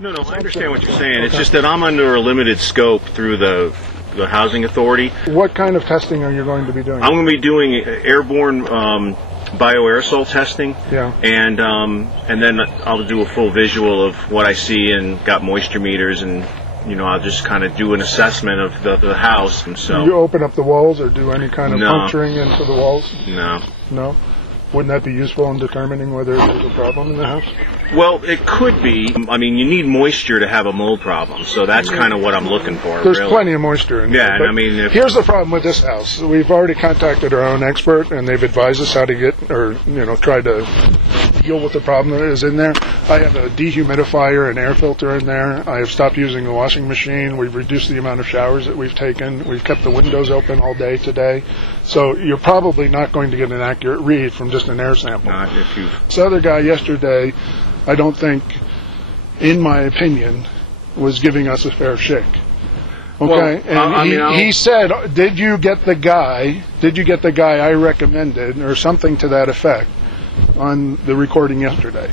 No, I understand what you're saying. It's just that I'm under a limited scope through the housing authority. What kind of testing are you going to be doing? I'm going to be doing airborne bioaerosol testing. Yeah. And then I'll do a full visual of what I see, and got moisture meters, and I'll just kind of do an assessment of the house. And so, do you open up the walls or do any kind of puncturing into the walls? No. No? Wouldn't that be useful in determining whether there's a problem in the house? Well, it could be. I mean, you need moisture to have a mold problem, so that's kind of what I'm looking for. There's really plenty of moisture in there. Yeah, and I mean, here's the problem with this house. We've already contacted our own expert, and they've advised us how to get, or try to deal with the problem that is in there. I have a dehumidifier and air filter in there. I have stopped using the washing machine. We've reduced the amount of showers that we've taken. We've kept the windows open all day today. So you're probably not going to get an accurate read from just an air sample. Not if you. This other guy yesterday, I don't think, in my opinion, was giving us a fair shake. Okay, well, and he said, "Did you get the guy I recommended, or something to that effect, on the recording yesterday?"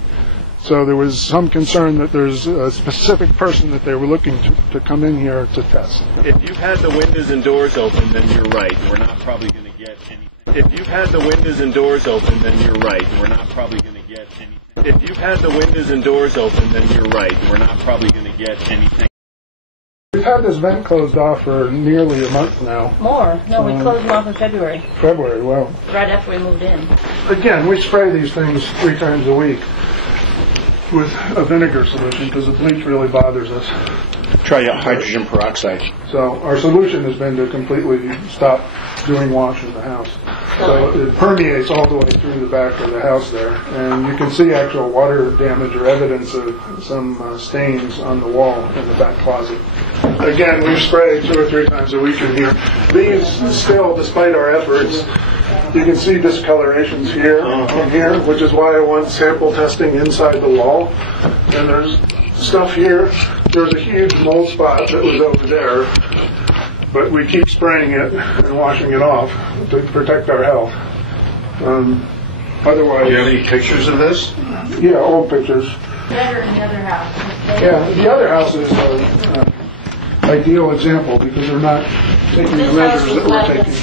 So there was some concern that there's a specific person that they were looking to come in here to test. If you've had the windows and doors open, then you're right. We're not probably going to get anything. If you've had the windows and doors open, then you're right. We're not probably going to get anything. If you've had the windows and doors open, then you're right. We're not probably going to get anything. We've had this vent closed off for nearly a month now. More. No, we closed them off in February. February, well. Right after we moved in. Again, we spray these things 3 times a week with a vinegar solution because the bleach really bothers us. Try hydrogen peroxide. So our solution has been to completely stop doing wash in the house. So it permeates all the way through the back of the house there, and you can see actual water damage or evidence of some stains on the wall in the back closet. Again, we've sprayed 2 or 3 times a week in here. These still, despite our efforts, you can see discolorations here and here, which is why I want sample testing inside the wall. And there's stuff here. There's a huge mold spot that was over there, but we keep spraying it and washing it off to protect our health. Otherwise, do you have any pictures of this? Yeah, old pictures. Better in the other house. Yeah, the other house is an ideal example because they're not taking the measures that we're taking.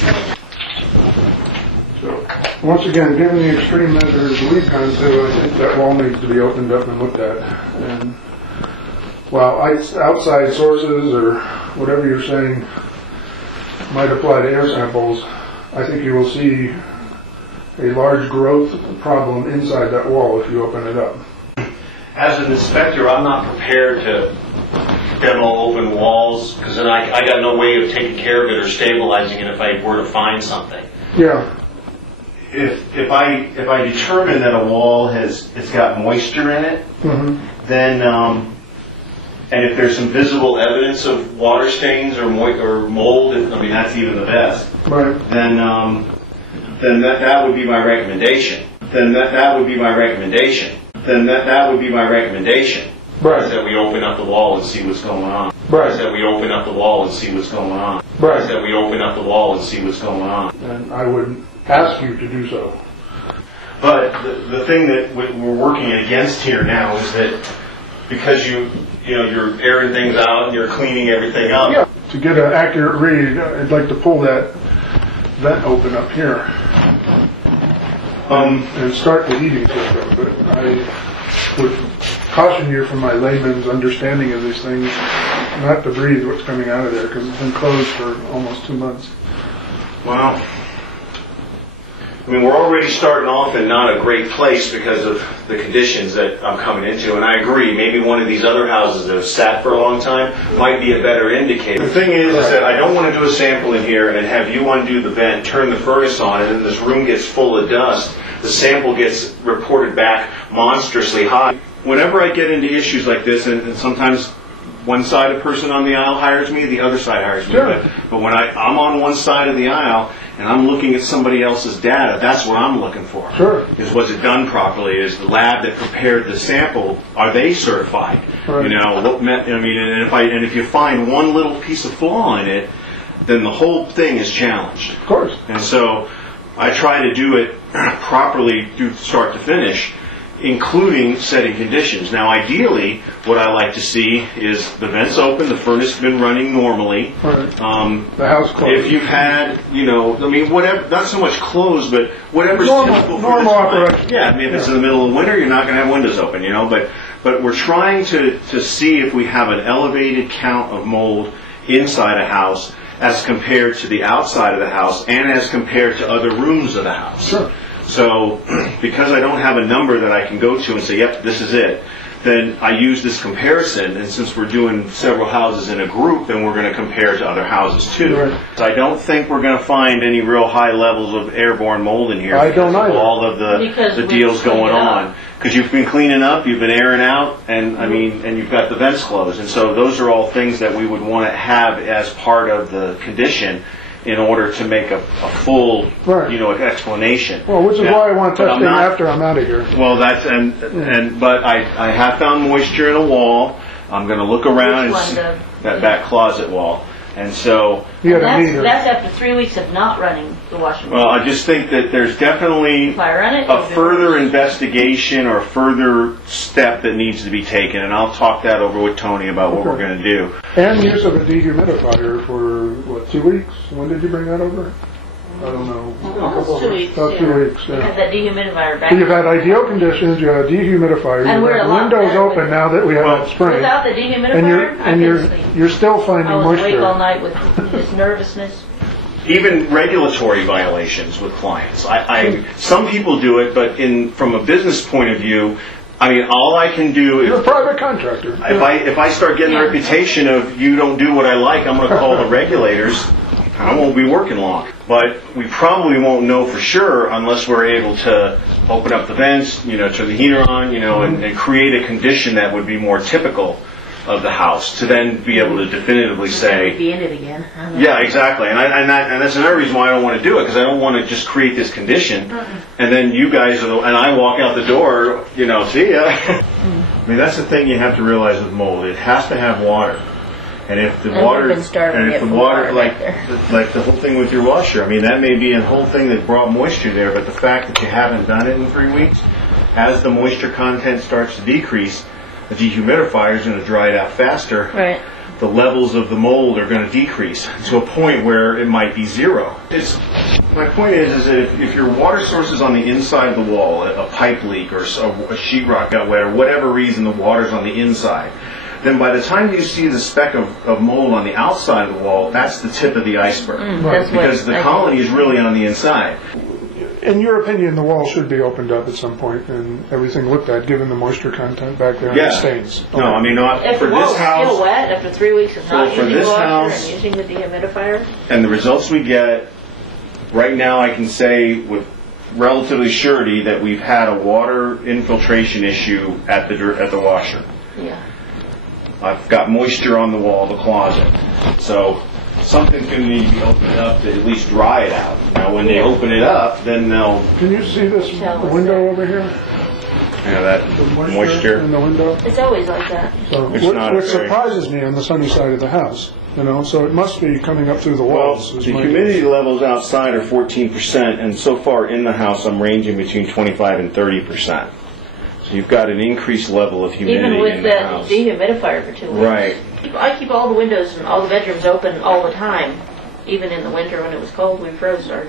So, once again, given the extreme measures we've gone to, I think that wall needs to be opened up and looked at. And while outside sources or whatever you're saying might apply to air samples, I think you will see a large growth problem inside that wall if you open it up. As an inspector, I'm not prepared to demo open walls because then I got no way of taking care of it or stabilizing it if I were to find something. Yeah. If I determine that a wall it's got moisture in it, then and if there's some visible evidence of water stains or mold, I mean that's even the best. Right. Then that would be my recommendation. That would be my recommendation. Right. That we open up the wall and see what's going on. Right. That we open up the wall and see what's going on. Right. That we open up the wall and see what's going on. And I would ask you to do so. But the thing that we're working against here now is that because you're airing things out and you're cleaning everything up. Yeah. To get an accurate read, I'd like to pull that vent open up here and start the heating system. But I would caution you from my layman's understanding of these things not to breathe what's coming out of there because it's been closed for almost 2 months. Wow. I mean, we're already starting off in not a great place because of the conditions that I'm coming into, and I agree, maybe one of these other houses that have sat for a long time might be a better indicator. The thing is that I don't want to do a sample in here and have you undo the vent, turn the furnace on, and then this room gets full of dust. The sample gets reported back monstrously hot. Whenever I get into issues like this, and sometimes one side of person on the aisle hires me, the other side hires me. Sure. But when I'm on one side of the aisle and I'm looking at somebody else's data, that's what I'm looking for. Sure. Is was it done properly? Is the lab that prepared the sample, are they certified? Right. And if you find one little piece of flaw in it, then the whole thing is challenged. Of course. And so I try to do it properly, do start to finish. including setting conditions. Now, ideally, what I like to see is the vents open, the furnace been running normally. Right. The house closed. If you've had, I mean, whatever, not so much closed, but whatever's typical for normal this climate. operation. Yeah, I mean, if it's in the middle of winter, you're not going to have windows open, but we're trying to see if we have an elevated count of mold inside a house as compared to the outside of the house and as compared to other rooms of the house. Sure. So, because I don't have a number that I can go to and say, yep, this is it, then I use this comparison, and since we're doing several houses in a group, then we're going to compare to other houses too. Right. So I don't think we're going to find any real high levels of airborne mold in here. I don't because of either. all of the deals going on. Because you've been cleaning up, you've been airing out, and and you've got the vents closed. And so those are all things that we would want to have as part of the condition in order to make a full, Right. Explanation. Well, which is Now, why I want but I'm testing not- after I'm out of here. Well, that's but I have found moisture in a wall. I'm going to look around and Which see one, that back closet wall, and so. You got a meter. That's after 3 weeks of not running the washing machine. Well, I just think that there's definitely If I run it, a it'll be further worse. investigation or further step that needs to be taken, and I'll talk that over with Tony about what we're going to do. And use of a dehumidifier for, 2 weeks? When did you bring that over? I don't know. Almost 2 weeks. About 2 weeks, We had yeah. that dehumidifier back. So you've had ideal conditions, you have a dehumidifier, And you we're have a lot windows better open with- now that we have that spring. Without the And dehumidifier, I couldn't sleep. you're still finding I was awake all moisture. night with his nervousness. Even regulatory violations with clients. Some people do it, but from a business point of view, I mean, all I can do You're a is private contractor. if I start getting the reputation of you don't do what I like, I'm going to call the regulators. I won't be working long. But we probably won't know for sure unless we're able to open up the vents, turn the heater on, and create a condition that would be more typical of the house to then be able to definitively say, Be in it again. yeah, exactly. And that's another reason why I don't want to do it, because I don't want to just create this condition and then you guys and I walk out the door, see ya. I mean, that's the thing you have to realize with mold. It has to have water. And if the And water, we've been starving and if it the for water, water back there. like the whole thing with your washer, I mean, that may be a whole thing that brought moisture there, but the fact that you haven't done it in 3 weeks, as the moisture content starts to decrease, the dehumidifier is going to dry it out faster. Right. The levels of the mold are going to decrease to a point where it might be zero. My point is that if your water source is on the inside of the wall, a pipe leak or a sheetrock got wet or whatever reason the water's on the inside, then by the time you see the speck of mold on the outside of the wall, that's the tip of the iceberg. That's what Because the I colony is really on the inside. In your opinion, the wall should be opened up at some point and everything looked at, given the moisture content back there and the stains. No, I mean, not If for the wall's this house. still wet after 3 weeks of not Well, for using the this washer house- and using the dehumidifier, And the results we get, right now I can say with relatively surety that we've had a water infiltration issue at the washer. yeah. I've got moisture on the wall of the closet. So something's going to need to be opened up to at least dry it out. Now when they open it up, then they'll, Can you see this window over here? that The moisture. in the window? It's always like that. So, It's which not which very- surprises me on the sunny side of the house, so it must be coming up through the Well, walls. is the my humidity guess. levels outside are 14%, and so far in the house I'm ranging between 25 and 30%. So you've got an increased level of humidity Even with in the that house. dehumidifier for 2 weeks. Right. I keep all the windows and all the bedrooms open all the time. Even in the winter when it was cold, we froze our